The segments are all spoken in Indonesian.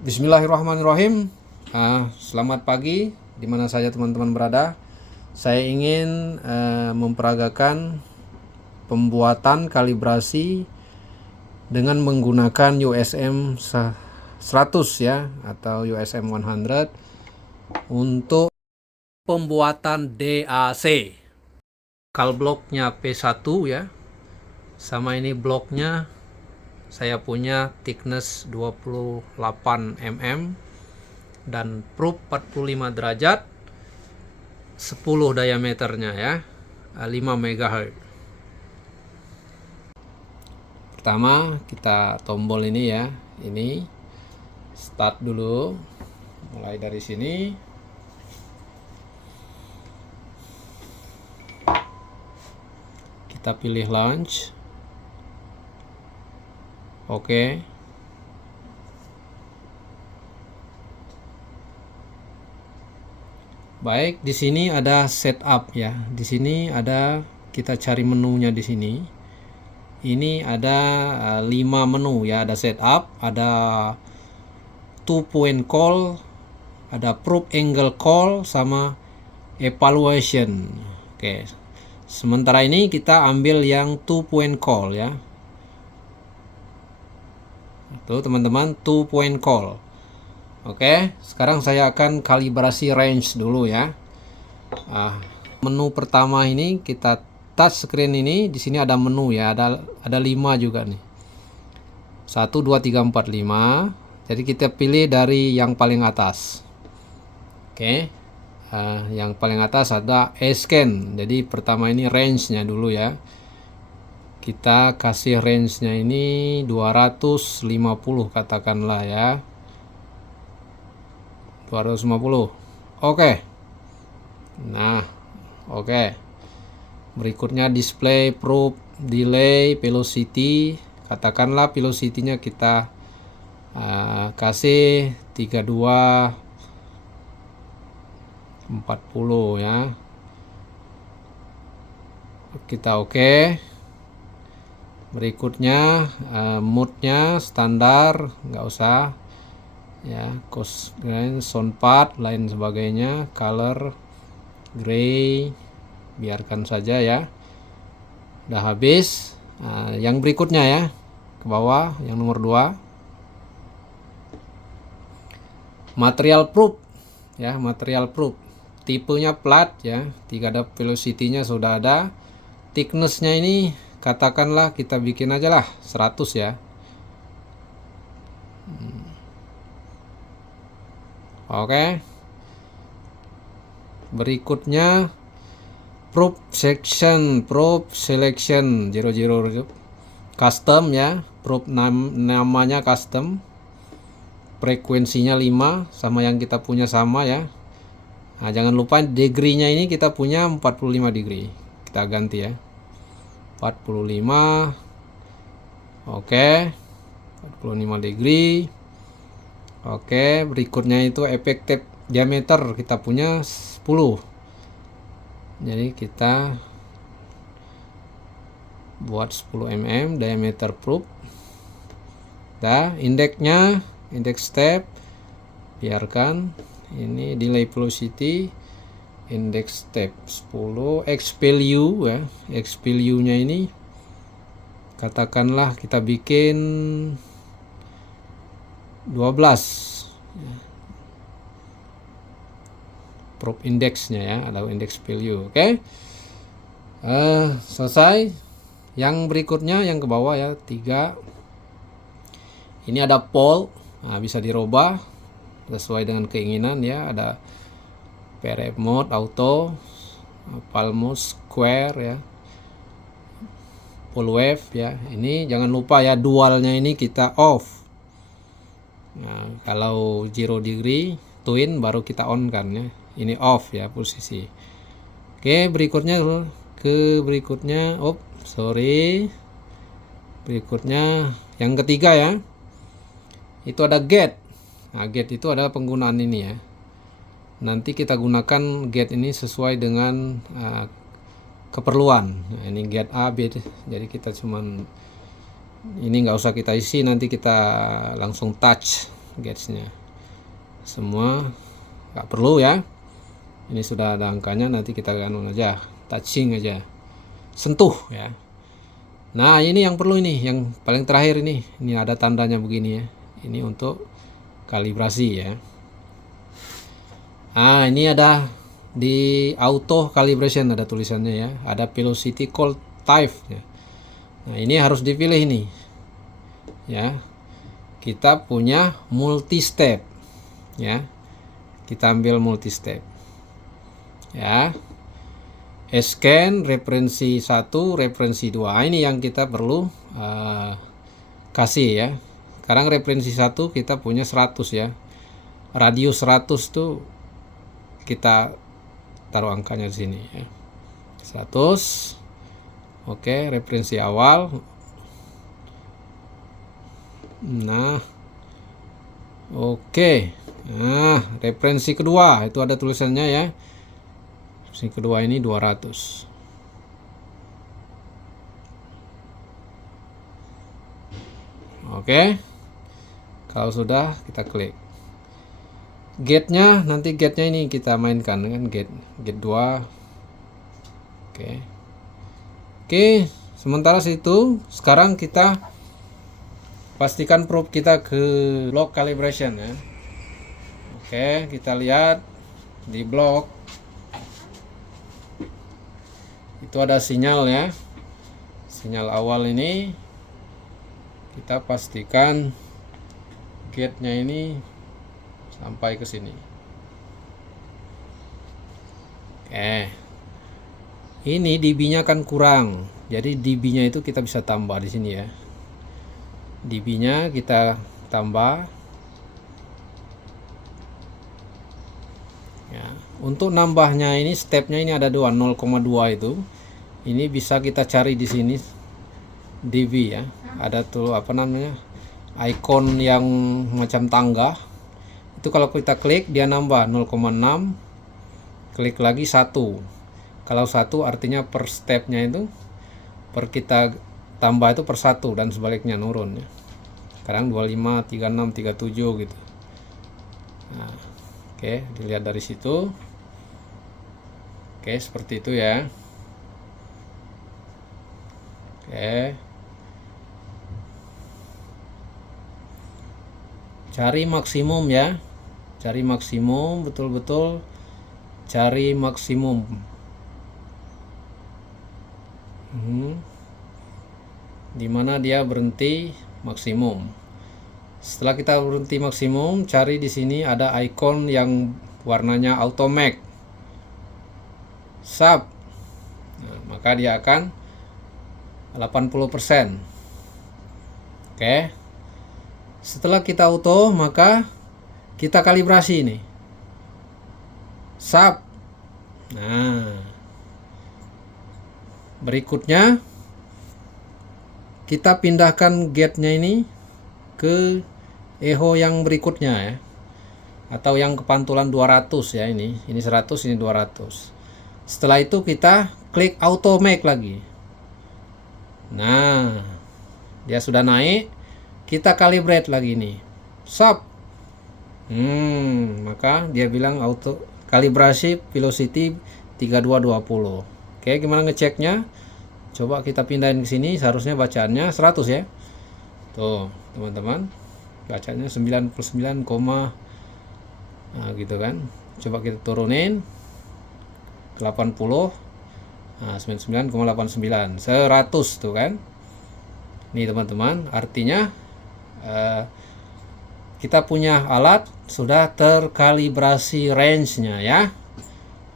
Bismillahirrahmanirrahim. Selamat pagi, di mana saja teman-teman berada. Saya ingin memperagakan pembuatan kalibrasi dengan menggunakan USM 100 ya, atau USM 100 untuk pembuatan DAC. Kal bloknya P1 ya, sama ini bloknya saya punya thickness 28 mm dan probe 45 derajat, 10 diameternya ya, 5 MHz. Pertama kita tombol ini ya, ini start dulu, mulai dari sini. Kita pilih launch. Oke. Baik, di sini ada setup ya. Di sini ada, kita cari menunya di sini. Ini ada 5 menu ya, ada setup, ada 2 point call, ada probe angle call, sama evaluation. Oke. Sementara ini kita ambil yang 2 point call ya. Tuh teman-teman, 2 point call. Oke, sekarang saya akan kalibrasi range dulu ya. Menu pertama ini kita touch screen ini, di sini ada menu ya, ada 5 juga nih. 1 2 3 4 5. Jadi kita pilih dari yang paling atas. Oke. Yang paling atas ada E-scan. Jadi pertama ini range-nya dulu ya. Kita kasih range-nya ini 250 katakanlah ya. 250. Oke. Nah, oke. Berikutnya display probe delay velocity. Katakanlah velocity-nya kita kasih 32 40 ya. Kita oke. Berikutnya mode-nya standar, nggak usah ya, sound part lain sebagainya, color gray biarkan saja ya. Udah habis. Yang berikutnya ya, ke bawah, yang nomor 2, material probe ya, material probe tipenya plat ya, 3 ada velocity-nya sudah ada, thickness-nya ini katakanlah kita bikin aja lah 100 ya. Oke. Berikutnya probe selection 00 custom ya, probe namanya custom, frekuensinya 5 sama yang kita punya sama ya. Nah, jangan lupa degree-nya ini kita punya 45 degree. Kita ganti ya. 45. Oke. 45 degree. Oke, berikutnya itu effective diameter kita punya 10. Jadi kita buat 10 mm diameter probe. Dah, indeksnya, index step biarkan. Ini delay velocity, index step 10, x value ya, x value nya ini katakanlah kita bikin 12 probe indexnya ya, atau index value. Oke. Selesai. Yang berikutnya yang ke bawah ya, 3. Ini ada pole, bisa dirubah sesuai dengan keinginan ya. Ada PRF mode, auto, palm mode, square ya, full wave ya. Ini jangan lupa ya, dualnya ini kita off. Nah, kalau 0 degree twin baru kita on kan ya. Ini off ya posisi. Oke, berikutnya berikutnya yang ketiga ya, itu ada gate. Nah, gate itu adalah penggunaan ini ya. Nanti kita gunakan gate ini sesuai dengan keperluan. Nah, ini gate A, B, jadi kita cuman ini nggak usah kita isi, nanti kita langsung touch gauge-nya. Semua nggak perlu ya. Ini sudah ada angkanya, nanti kita anu aja, touching aja, sentuh ya. Nah ini yang perlu, ini yang paling terakhir ini ada tandanya begini ya. Ini untuk kalibrasi ya. Nah ini ada di auto calibration, ada tulisannya ya, ada velocity call type ya. Nah ini harus dipilih ini ya. Kita punya multi step ya, kita ambil multi step ya. Scan referensi 1, referensi 2. Ini yang kita perlu kasih ya. Sekarang referensi 1 kita punya 100 ya. Radius 100 tuh kita taruh angkanya di sini ya. 100. Oke, referensi awal. Nah. Oke. Nah, referensi kedua itu ada tulisannya ya. Referensi kedua ini 200. Oke. Kalau sudah, kita klik. Gate-nya, nanti gate-nya ini kita mainkan kan, gate 2. Oke. Oke, sementara situ sekarang kita pastikan probe kita ke block calibration ya. Oke, kita lihat di block itu ada sinyal ya. Sinyal awal ini kita pastikan gate-nya ini sampai ke sini. Oke. Ini dB-nya kan kurang. Jadi dB-nya itu kita bisa tambah di sini ya. dB-nya kita tambah. Ya, untuk nambahnya ini stepnya ini ada 0,2 itu. Ini bisa kita cari di sini dB ya. Ada tuh apa namanya? Icon yang macam tangga. Itu kalau kita klik dia nambah 0,6. Klik lagi 1. Kalau 1 artinya per stepnya itu per kita tambah itu per 1 dan sebaliknya nurun ya. Sekarang 25, 36, 37 gitu. Nah, oke, dilihat dari situ. Oke, seperti itu ya. Oke. Cari maksimum ya. Cari maksimum, betul-betul cari maksimum. Dimana dia berhenti maksimum. Setelah kita berhenti maksimum, cari di sini ada icon yang warnanya automate sub. Nah, maka dia akan 80%. Oke. Setelah kita auto, maka kita kalibrasi ini. Sub. Nah, berikutnya kita pindahkan gate-nya ini ke echo yang berikutnya ya, atau yang kepantulan 200 ya. Ini 100, ini 200. Setelah itu kita klik auto make lagi. Nah, dia sudah naik. Kita calibrate lagi nih, sub. Maka dia bilang auto kalibrasi velocity 3220. Oke, gimana ngeceknya? Coba kita pindahin ke sini, seharusnya bacaannya 100 ya. Tuh, teman-teman. Bacanya 99, nah gitu kan. Coba kita turunin ke 80. Nah, 99,89. 100 tuh kan. Nih teman-teman, artinya kita punya alat sudah terkalibrasi range-nya ya.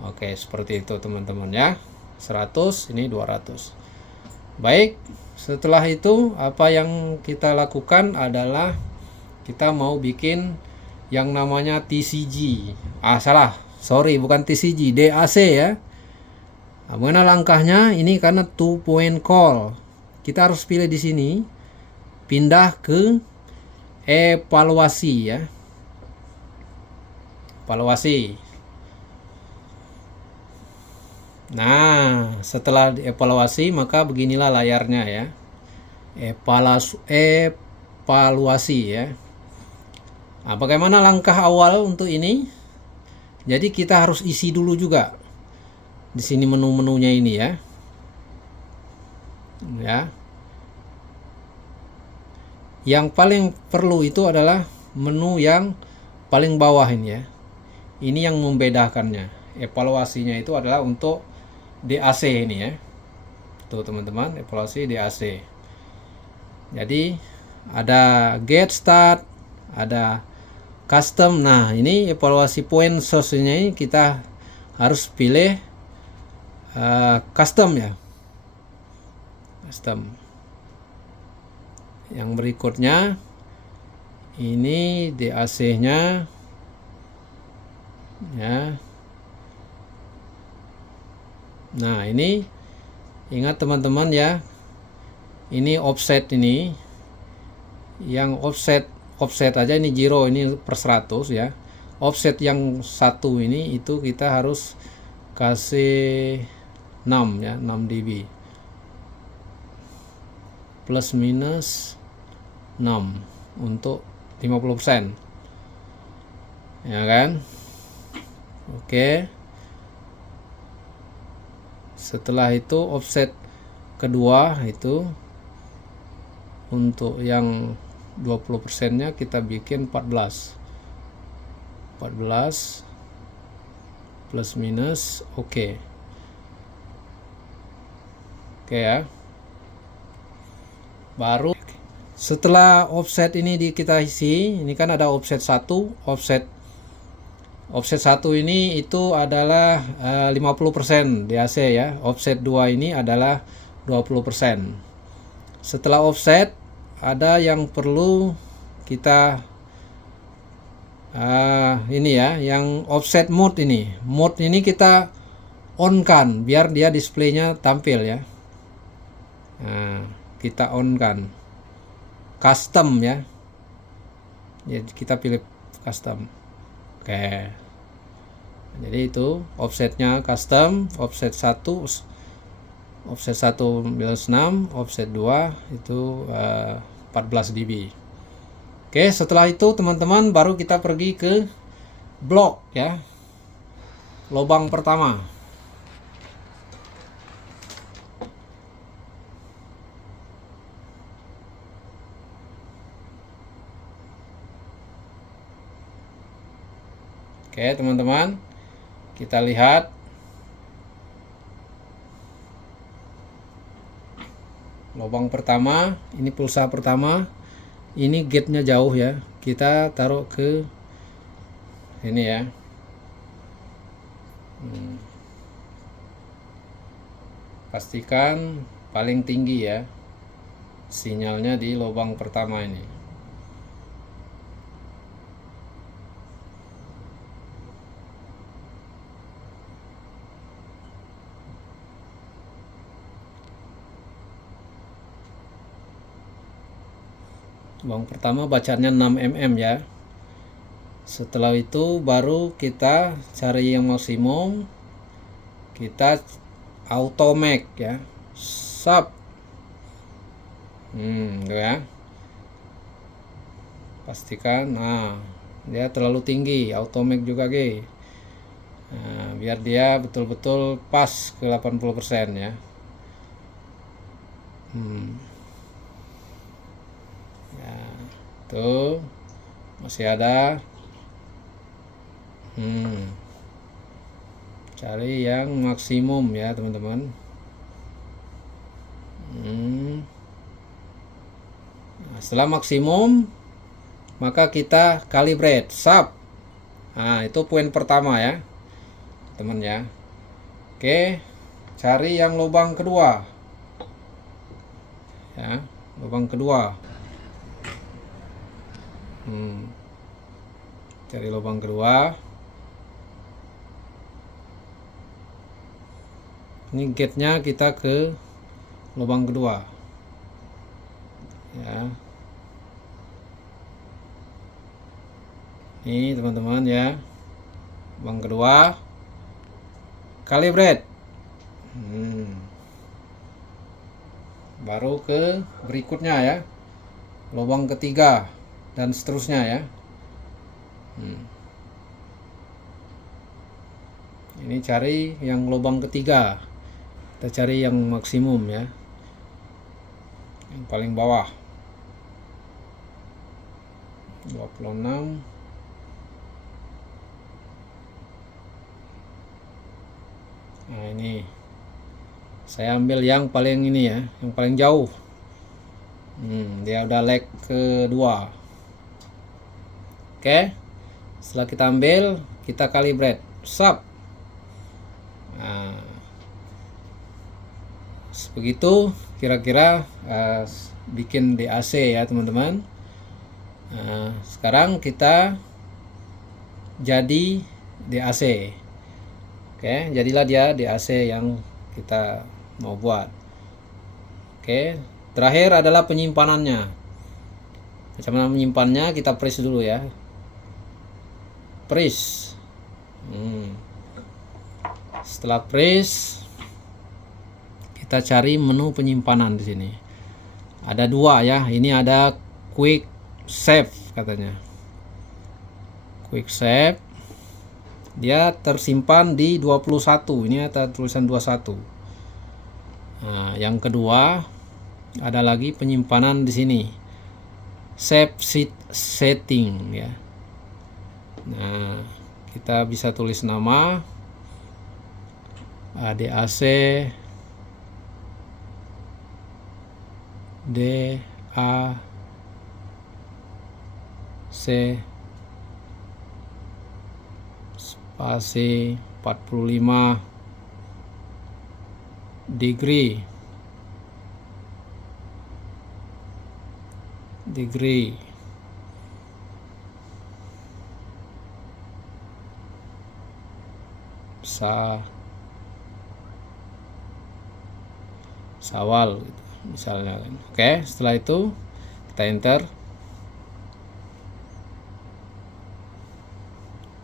Oke, seperti itu teman-teman ya. 100, ini 200. Baik, setelah itu apa yang kita lakukan adalah kita mau bikin yang namanya TCG. Sorry, bukan TCG, DAC ya. Nah, mana langkahnya? Ini karena 2 point call. Kita harus pilih di sini, pindah ke evaluasi ya. Evaluasi. Nah, setelah dievaluasi maka beginilah layarnya ya. Evaluasi ya. Nah, bagaimana langkah awal untuk ini? Jadi kita harus isi dulu juga di sini menu-menunya ini ya. Ya. Yang paling perlu itu adalah menu yang paling bawah ini ya. Ini yang membedakannya. Evaluasinya itu adalah untuk DAC ini ya. Tuh teman-teman, evaluasi DAC. Jadi ada get start, ada custom. Nah, ini evaluasi point source-nya ini kita harus pilih custom ya. Custom. Yang berikutnya ini DAC-nya ya. Nah, ini ingat teman-teman ya. Ini offset ini. Yang offset aja ini 0, ini per 100 ya. Offset yang satu ini itu kita harus kasih 6 ya, 6 dB. Plus minus 6 untuk 50%. Ya kan? Oke. Setelah itu offset kedua itu untuk yang 20%-nya kita bikin 14 plus minus oke ya. Baru setelah offset ini kita isi, ini kan ada offset 1, offset 1 ini itu adalah 50% DAC ya. Offset 2 ini adalah 20%. Setelah offset ada yang perlu kita ini ya, yang offset mode ini. Mode ini kita on kan biar dia displaynya tampil ya. Nah, kita on kan. Custom ya. Ya kita pilih custom. Oke. Jadi itu offsetnya custom, offset 1 minus 6, offset 2 itu 14 dB. Oke, setelah itu teman-teman baru kita pergi ke blok ya. Lubang pertama. Oke, teman-teman. Kita lihat lubang pertama, ini pulsa pertama. Ini gate-nya jauh ya. Kita taruh ke ini ya. Pastikan paling tinggi ya sinyalnya di lubang pertama ini. Lubang pertama bacanya 6 mm ya. Setelah itu baru kita cari yang maksimum. Kita auto max ya. Sub. Ya. Pastikan dia terlalu tinggi, auto max juga G. Nah, biar dia betul-betul pas ke 80% ya. Ya, tuh masih ada. Cari yang maksimum ya teman-teman. Nah, setelah maksimum maka kita calibrate sub. Nah, itu poin pertama ya teman ya. Oke, cari yang lubang kedua ya, lubang kedua. Cari lubang kedua. Ini gate-nya kita ke lubang kedua ya. Ini teman-teman ya, lubang kedua, calibrate. Baru ke berikutnya ya, lubang ketiga dan seterusnya ya. Ini cari yang lubang ketiga. Kita cari yang maksimum ya. Yang paling bawah. 26. Nah, ini. Saya ambil yang paling ini ya, yang paling jauh. Dia udah leg kedua. Oke. Setelah kita ambil, kita calibrate. Sub. Nah, begitu kira-kira bikin DAC ya teman-teman. Sekarang kita jadi DAC. Oke, jadilah dia DAC yang kita mau buat. Oke, terakhir adalah penyimpanannya. Bagaimana menyimpannya? Kita press dulu ya. Press. Setelah press, kita cari menu penyimpanan di sini. Ada dua ya. Ini ada quick save katanya. Quick save. Dia tersimpan di 21. Ini ada tulisan 21. Nah, yang kedua ada lagi penyimpanan di sini. Save setting ya. Nah, kita bisa tulis nama DAC spasi 45 degree Sawal gitu, misalnya. Oke, setelah itu kita enter,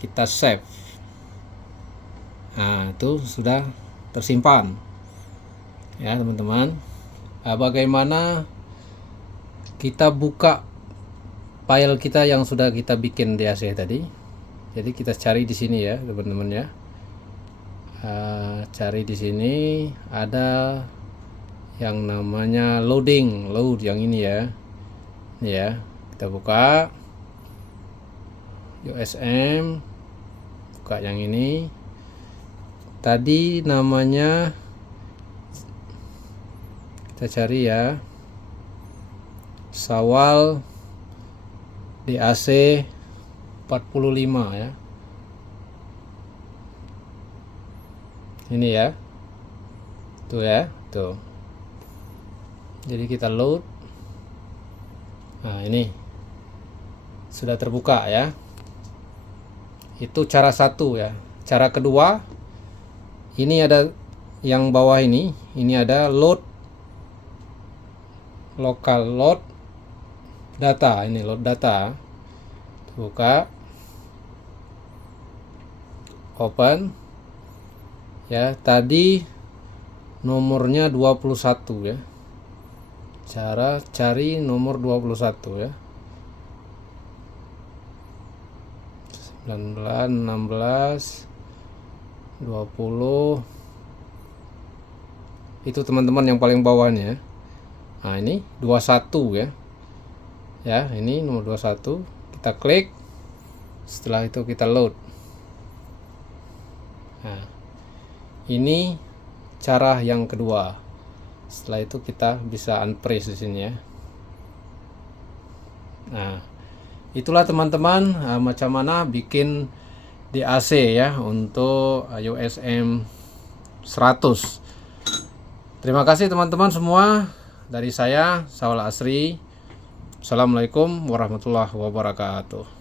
kita save. Nah, itu sudah tersimpan ya teman-teman. Bagaimana kita buka file kita yang sudah kita bikin DAC tadi? Jadi kita cari di sini ya teman-teman ya. Cari di sini ada yang namanya load yang ini ya. Ini ya, kita buka USM, buka yang ini. Tadi namanya kita cari ya, Sawal DAC 45 ya. Ini ya. Tuh ya, tuh. Jadi kita load. Nah, ini sudah terbuka ya. Itu cara satu ya. Cara kedua, ini ada yang bawah ini ada load local load data. Ini load data. Buka, open ya. Tadi nomornya 21 ya. Cara cari nomor 21 ya. 19, 16, 20. Itu teman-teman yang paling bawahnya ya. Nah, ini 21 ya. Ya, ini nomor 21. Kita klik. Setelah itu kita load. Nah, ini cara yang kedua. Setelah itu kita bisa unpress di sini ya. Nah, itulah teman-teman macam mana bikin DAC ya untuk USM 100. Terima kasih teman-teman semua. Dari saya, Sawal Asri. Assalamualaikum warahmatullahi wabarakatuh.